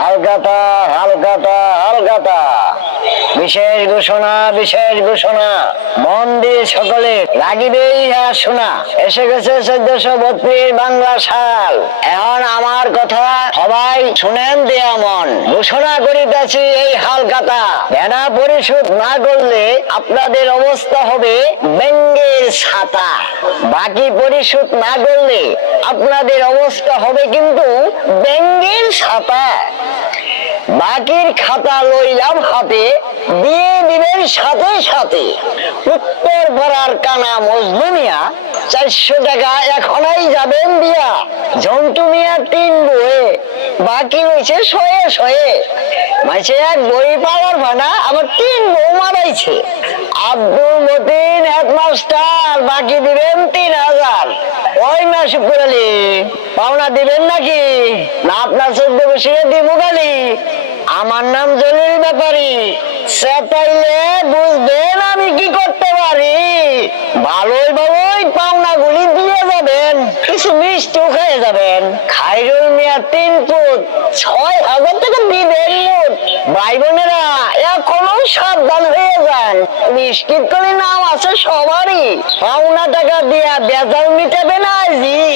হালকাতা হালকাতা হালকাতা বিশেষ ঘোষণা বিশেষ ঘোষণা। মন দিয়ে সকলে লাগিবেই আর শোনা। এসে গেছে চোদ্দশো বত্রিশ বাংলা সাল। এখন আমার কথা সবাই শুনেন দেয়া মন। ঘোষণা করিতেছি এই হালকাতা ভেড়া পরিশোধ না করলে আপনাদের অবস্থা হবে ব্যঙ্গের ছাতা বাকি পরিশোধ না করলে আপনাদের অবস্থা হবে কিন্তু ব্যঙ্গের ছাতা বাকির খাতা লইলাম হাতে, দিয়ে দিবেন সাথে সাথে। উত্তর পাড়ার কানা মজনু মিয়া, চারশো টাকা এখনই যাবেন দিয়া। জন্টু মিয়া তিন বয়ে, বাকি হয়েছে শয়ে শয়ে। মাসে এক বই পাওয়ার ভাড়া আবার তিন বউ মারাইছে। বাকি দিবেন তিন হাজার। ওই মাস করালি পাওনা দিবেন নাকি? না, আপনার চোদ্দ দিব গালি আমার নাম জলিল ব্যাপারী। সেটাইলে বুঝবেন আমি কি করতে পারি। ভালোই ভালোই পাওনা গুলি দিয়ে যাবেন, কিছু মিষ্টিও খেয়ে যাবেন। খাইরুল মিয়া তিন ফুট, ছয় হাজার টাকা দিবেন মোট। এখনও সাবধান হয়ে যান। নিশ্চিত করে নাম আছে সবারই। পাওনা টাকা দিয়া বেজাল মিটাবে না আজই